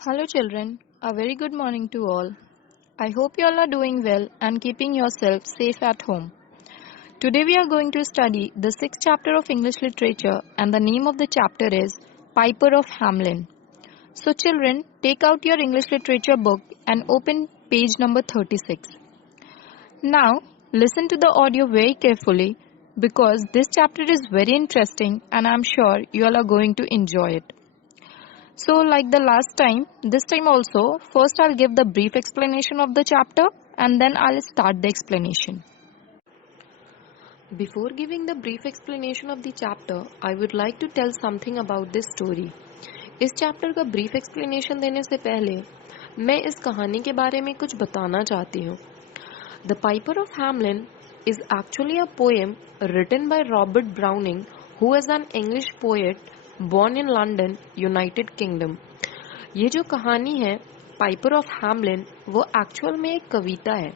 Hello, children. A very good morning to all. I hope you all are doing well and keeping yourself safe at home. Today, we are going to study the sixth chapter of English literature, and the name of the chapter is Piper of Hamelin. So, children, take out your English literature book and open page number 36. Now, listen to the audio very carefully because this chapter is very interesting and I am sure you all are going to enjoy it. So, like the last time, this time also, first I'll give the brief explanation of the chapter and then I'll start the explanation. Before giving the brief explanation of the chapter, I would like to tell something about this story. इस chapter का brief explanation देने से पहले मैं इस कहानी के बारे में कुछ बताना चाहती हूँ. The Piper of Hamelin is actually a poem written by Robert Browning, who is an English poet born in London, United Kingdom. ये जो कहानी है पाइपर ऑफ हैमलिन वो एक्चुअल में एक कविता है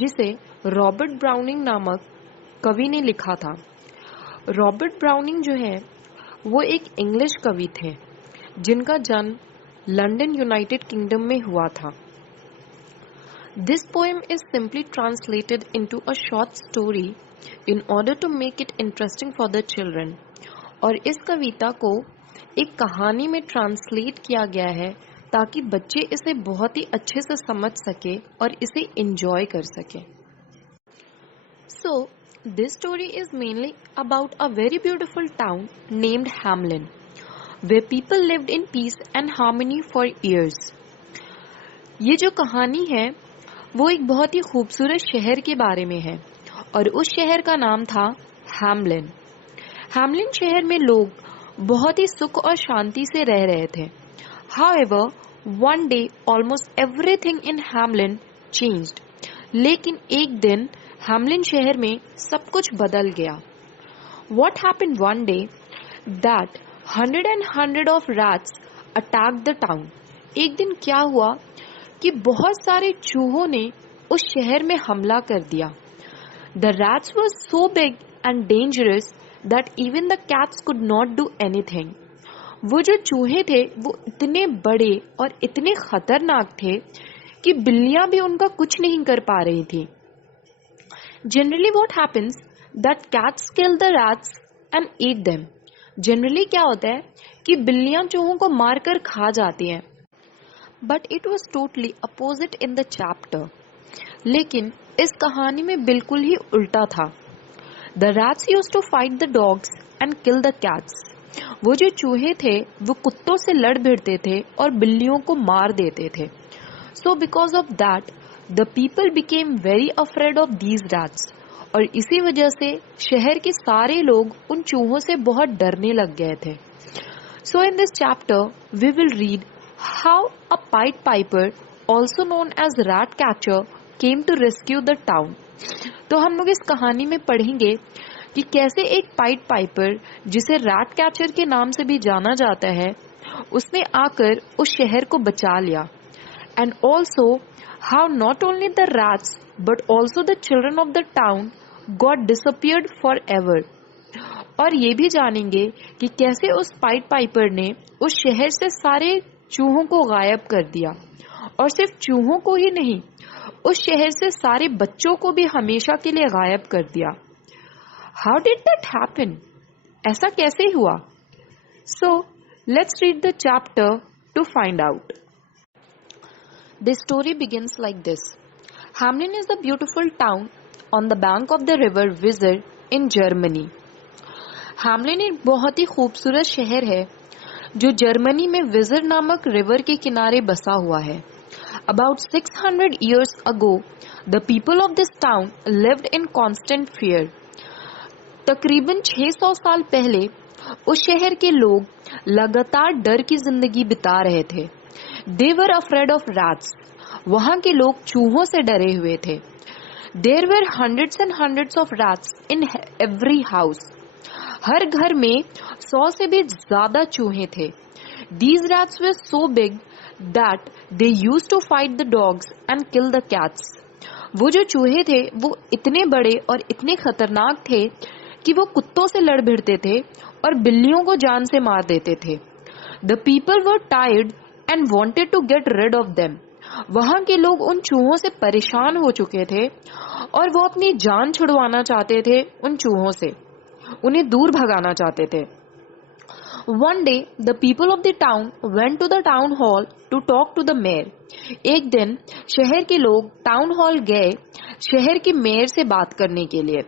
जिसे रॉबर्ट ब्राउनिंग नामक कवि ने लिखा था. रॉबर्ट ब्राउनिंग जो है वो एक इंग्लिश कवि थे जिनका जन्म लंदन यूनाइटेड किंगडम में हुआ था. This poem is simply translated into a short story in order to make it interesting for the children. और इस कविता को एक कहानी में ट्रांसलेट किया गया है ताकि बच्चे इसे बहुत ही अच्छे से समझ सके और इसे एंजॉय कर सके. So, this story is mainly about a very beautiful town named Hamelin, where people lived in peace and harmony for years. ये जो कहानी है वो एक बहुत ही खूबसूरत शहर के बारे में है और उस शहर का नाम था हैमलिन. हैमलिन शहर में लोग बहुत ही सुख और शांति से रह रहे थे. However, one day almost everything in Hamelin changed. लेकिन एक दिन हैमलिन शहर में सब कुछ बदल गया. What happened one day that hundred of rats attacked the town. एक दिन क्या हुआ कि बहुत सारे चूहों ने उस शहर में हमला कर दिया. The rats were so big and dangerous that even the cats could not do anything. वो जो चूहे थे वो इतने बड़े और इतने खतरनाक थे कि बिल्लियां भी उनका कुछ नहीं कर पा रही थी. Generally what happens that cats kill the rats and eat them. Generally क्या होता है कि बिल्लियां चूहों को मारकर खा जाती हैं. But it was totally opposite in the chapter. लेकिन इस कहानी में बिल्कुल ही उल्टा था. The rats used to fight the dogs and kill the cats. वो जो चूहे थे वो कुत्तों से लड़ भिड़ते थे और बिल्लियों को मार देते थे. So because of that, the people became very afraid of these rats. और इसी वजह से शहर के सारे लोग उन चूहों से बहुत डरने लग गए थे. So in this chapter, we will read how a Pied Piper, also known as rat catcher, came to rescue the town. तो हम लोग इस कहानी में पढ़ेंगे कि कैसे एक पाइड पाइपर जिसे रैट कैचर के नाम से भी जाना जाता है उसने आकर उस शहर को बचा लिया. And also how not only the rats but also the children of the town got disappeared for ever. और ये भी जानेंगे कि कैसे उस पाइड पाइपर ने उस शहर से सारे चूहों को गायब कर दिया और सिर्फ चूहों को ही नहीं उस शहर से सारे बच्चों को भी हमेशा के लिए गायब कर दिया. How did that happen? ऐसा कैसे हुआ? So, let's read the chapter to find out. The story begins like this. Hamelin is a beautiful town on the bank of the river Weser in Germany. Hamelin एक बहुत ही खूबसूरत शहर है जो Germany में विजर नामक रिवर के किनारे बसा हुआ है. About 600 years ago, the people of this town lived in constant fear. तकरीबन 600 साल पहले उस शहर के लोग लगातार डर की जिंदगी बिता रहे थे. They were afraid of rats. वहाँ के लोग चूहों से डरे हुए थे. There were hundreds and hundreds of rats in every house. हर घर में 100 से भी ज्यादा चूहे थे. These rats were so big that they used to fight the dogs and kill the cats. वो जो चूहे थे वो इतने बड़े और इतने खतरनाक थे कि वो कुत्तों से लड़ भिड़ते थे और बिल्लियों को जान से मार देते थे. The people were tired and wanted to get rid of them. वहां के लोग उन चूहों से परेशान हो चुके थे और वो अपनी जान छुड़वाना चाहते थे उन चूहों से, उन्हें दूर भगाना चाहते थे. One day, the people of the town went to the town hall to talk to the mayor. एक दिन शहर के लोग टाउन हॉल गए शहर के मेयर से बात करने के लिए.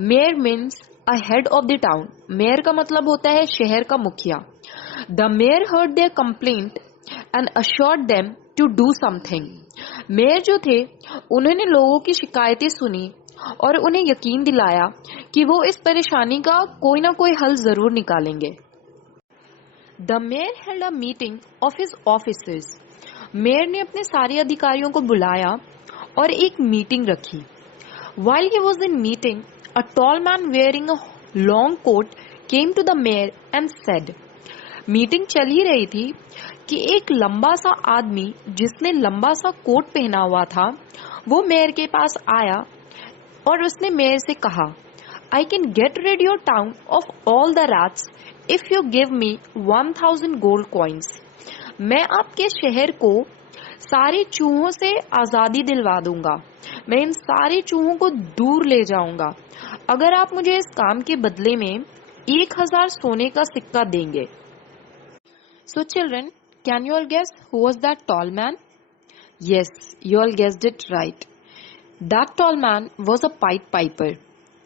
Mayor means a head of the town. Mayor का मतलब होता है शहर का मुखिया. The mayor heard their complaint and assured them to do something. Mayor जो थे उन्होंने लोगों की शिकायतें सुनी और उन्हें यकीन दिलाया कि वो इस परेशानी का कोई ना कोई हल जरूर निकालेंगे. The mayor held a meeting of his officers. Mayor ने अपने सारे अधिकारियों को बुलाया और एक मीटिंग रखी. While he was in meeting, a tall man wearing a long coat came to the mayor and said, meeting चल ही रही थी कि एक लंबा सा आदमी जिसने लंबा सा कोट पहना हुआ था वो मेयर के पास आया और उसने मेयर से कहा, I can get rid your town of all the rats if you give me 1000 gold coins. मैं आपके शहर को सारे चूहों से आजादी दिलवा दूंगा. मैं इन सारे चूहों को दूर ले जाऊंगा अगर आप मुझे इस काम के बदले में 1000 सोने का सिक्का देंगे. So children, can you all guess who was that tall man? Yes, you all guessed it right. That tall man was a pied piper.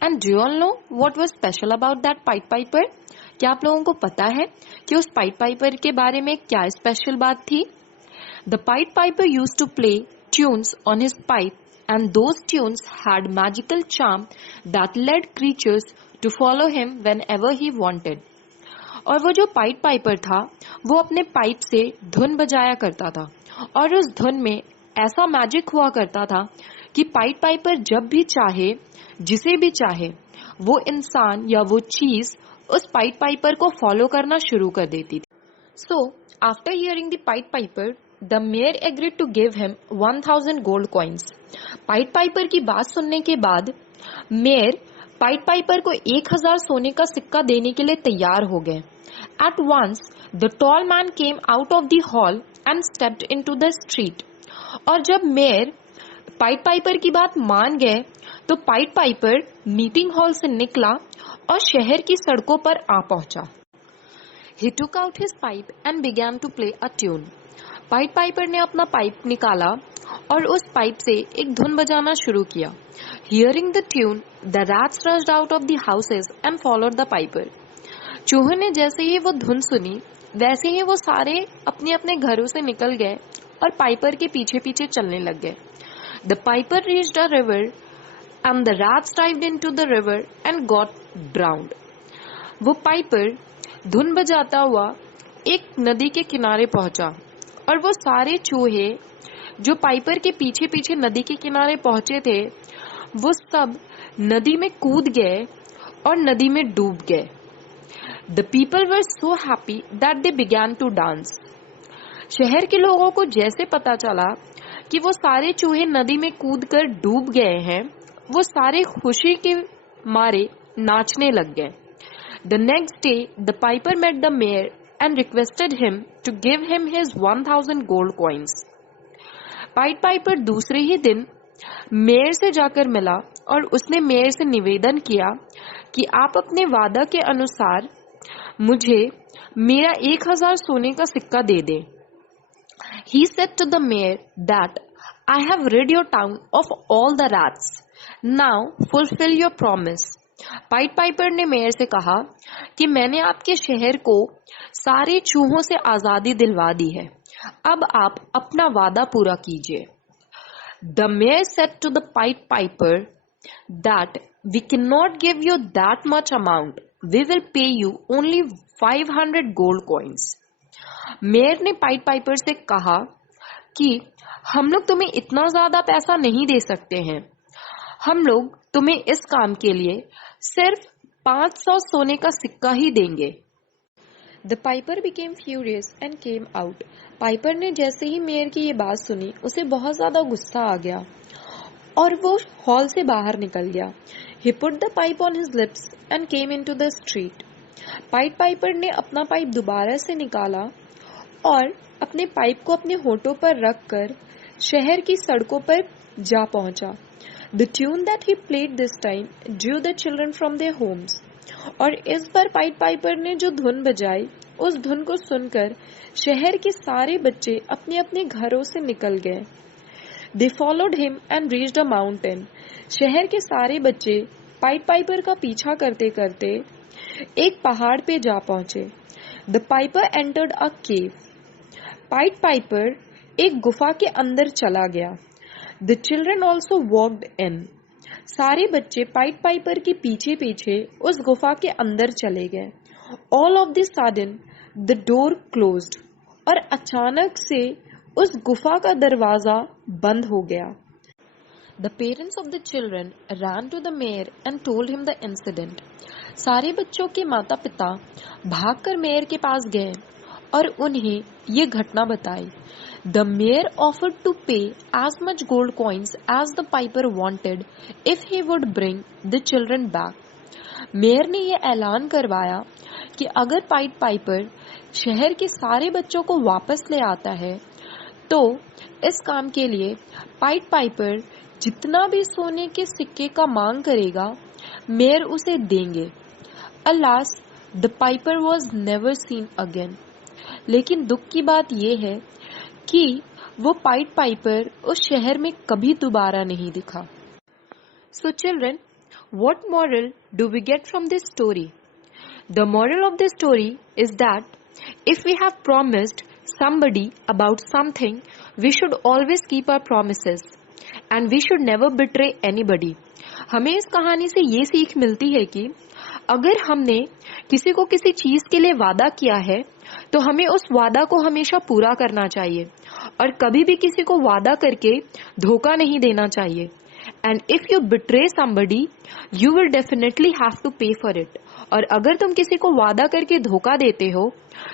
And do you all know what was special about that pied piper? क्या आप लोगों को पता है कि उस pied Piper के बारे में क्या स्पेशल बात थी? The Pied Piper used to play tunes on his pipe, and those tunes had magical charm that led creatures to follow him whenever he wanted. और वो जो पाइड पाइपर था वो अपने पाइप से धुन बजाया करता था और उस धुन में ऐसा मैजिक हुआ करता था कि पाइड पाइपर जब भी चाहे जिसे भी चाहे वो इंसान या वो चीज उस पाइड पाइपर को फॉलो करना शुरू कर देती थी. So after hearing the pied piper the mayor agreed to give him 1000 gold coins. Pied piper की बात सुनने के बाद मेयर पाइड पाइपर को 1000 सोने का सिक्का देने के लिए तैयार हो गए. At once, the tall man came out of the hall and stepped into the street. और जब मेयर पाइड पाइपर की बात मान गए तो पाइड पाइपर मीटिंग हॉल से निकला और शहर की सड़कों पर आ पहुंचा. He took out his pipe and began to play a tune. Pied Piper ने अपना पाइप निकाला और उस पाइप से एक धुन बजाना शुरू किया. Hearing the tune, the rats rushed out of the houses and followed the piper. चूहों ने जैसे ही वो धुन सुनी वैसे ही वो सारे अपने अपने घरों से निकल गए और पाइपर के पीछे पीछे चलने लग गए. The piper reached a river and the rats dived into the river and got drowned. वो पाइपर धुन बजाता हुआ एक नदी के किनारे पहुंचा और वो सारे चूहे जो पाइपर के पीछे पीछे नदी के किनारे पहुंचे थे वो सब नदी में कूद गए और नदी में डूब गए. The people were so happy that they began to dance. शहर के लोगों को जैसे पता चला कि वो सारे चूहे नदी में कूदकर डूब गए हैं वो सारे खुशी के मारे नाचने लग गए. The next day, the piper met the mayor and requested him to give him his 1000 gold coins. Pied Piper दूसरे ही दिन मेयर से जाकर मिला और उसने मेयर से निवेदन किया कि आप अपने वादा के अनुसार मुझे मेरा 1000 सोने का सिक्का दे दें. He said to the mayor that I have rid your town of all the rats. Now fulfill your promise. Pied Piper ने मेयर से कहा कि मैंने आपके शहर को सारे चूहों से आजादी दिलवा दी है. अब आप अपना वादा पूरा कीजिए. The mayor said to the Pied Piper that we cannot give you that much amount. We will pay you only 500 gold coins. Mayor ने पाइड पाइपर से कहा कि हम लोग तुम्हें इतना ज्यादा पैसा नहीं दे सकते हैं. हम लोग तुम्हें इस काम के लिए सिर्फ 500 सोने का सिक्का ही देंगे. The piper became furious and came out. Piper ने जैसे ही मेयर की ये बात सुनी उसे बहुत ज्यादा गुस्सा आ गया और वो हॉल से बाहर निकल गया. He put the pipe on his lips and came into the street. Pied Piper ने अपना पाइप दोबारा से निकाला और अपने पाइप को अपने होठों पर रखकर शहर की सड़कों पर जा पहुंचा। The tune that he played this time drew the children from their homes. और इस बार पाइट पाइपर ने जो धुन बजाई, उस धुन को सुनकर शहर के सारे बच्चे अपने अपने घरों से निकल गए। They followed him and reached a mountain. शहर के सारे बच्चे पाइट पाइपर का पीछा करते करते एक पहाड़ पे जा पहुंचे। The piper entered a cave. Point Piper एक गुफा के अंदर चला गया। The children also walked in. सारे बच्चे पाइट पाइपर के पीछे पीछे उस गुफा के अंदर चले गए। All of the sudden, the door closed. और अचानक से उस गुफा का दरवाजा बंद हो गया। The parents of the children ran to the mayor and told him the incident. सारे बच्चों के माता पिता भागकर मेयर के पास गए और उन्हें ये घटना बताई। The mayor offered to pay as much gold coins as the piper wanted if he would bring the children back. Mayor ने ये ऐलान करवाया कि अगर पाइट पाइपर शहर के सारे बच्चों को वापस ले आता है तो इस काम के लिए पाइट पाइपर जितना भी सोने के सिक्के का मांग करेगा मेयर उसे देंगे। Alas, the piper was never seen again. लेकिन दुख की बात यह है कि वो पाइट पाइपर उस शहर में कभी दोबारा नहीं दिखा। So children, what moral do we get from this story? The moral of this story is that if we have promised somebody about something, we should always keep our promises and we should never betray anybody. हमें इस कहानी से ये सीख मिलती है कि अगर हमने किसी को किसी चीज के लिए वादा किया है तो हमें उस वादा को हमेशा पूरा करना चाहिए और कभी भी किसी को वादा करके धोखा नहीं देना चाहिए। And if you betray somebody you will definitely have to pay for it. और अगर तुम किसी को वादा करके धोखा देते हो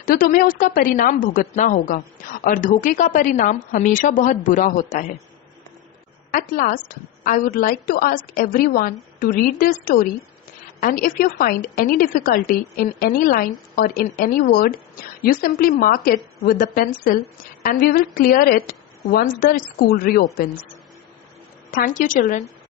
तो तुम्हें उसका परिणाम भुगतना होगा और धोखे का परिणाम हमेशा बहुत बुरा होता है। At last, I would like to ask everyone to read this story. And if you find any difficulty in any line or in any word, you simply mark it with the pencil and we will clear it once the school reopens. Thank you, children.